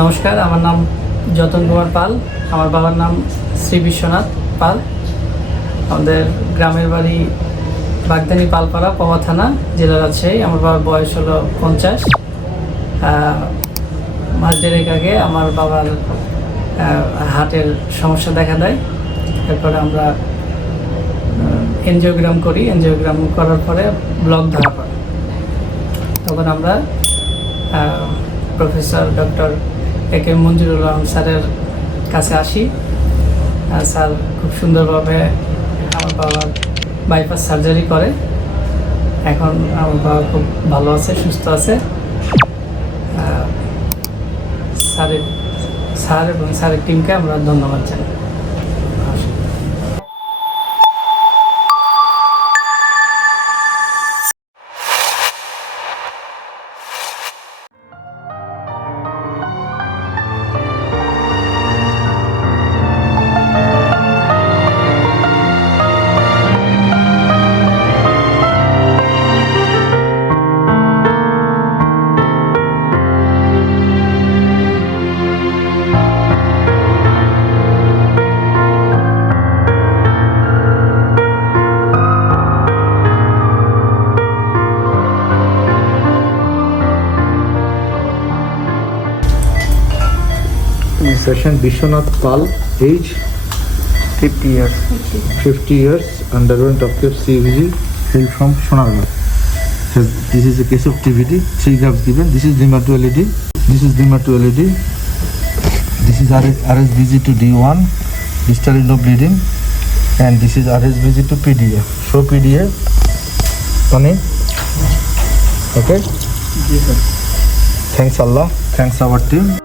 নমস্কার, আমার নাম যতন কুমার পাল, আমার বাবার নাম শ্রী বিশ্বনাথ পাল। আমাদের গ্রামের বাড়ি বাগদানি পালপাড়া, পাওয়া থানা, জেলা রাজশাহী। আমার বাবার বয়স হলো পঞ্চাশ। মাস দেড়েক আগে আমার বাবার হার্টের সমস্যা দেখা দেয়। এরপরে আমরা এনজিওগ্রাম করি। এনজিওগ্রাম করার পরে ব্লক ধরা পড়ে। তখন আমরা professor doctor A K Manjurul Alam স্যারের কাছে আসি। স্যার খুব সুন্দরভাবে আমার বাবার বাইপাস সার্জারি করে। এখন আমার বাবা খুব ভালো আছে, সুস্থ আছে। স্যারের স্যার এবং স্যারের টিমকে আমরা ধন্যবাদ জানাই। Session Vishwanath Pal, age 50 years. 50 years, underwent octave CVG, hail from Sonargarh. So this is a case of TVD, 3 grams given. This is Dimatu LED, this is Dimatu LED, this is RSVG to D1, distal no bleeding, and this is RSVG to PDA. Show PDA, Tony. Okay? Thanks Allah, thanks our team.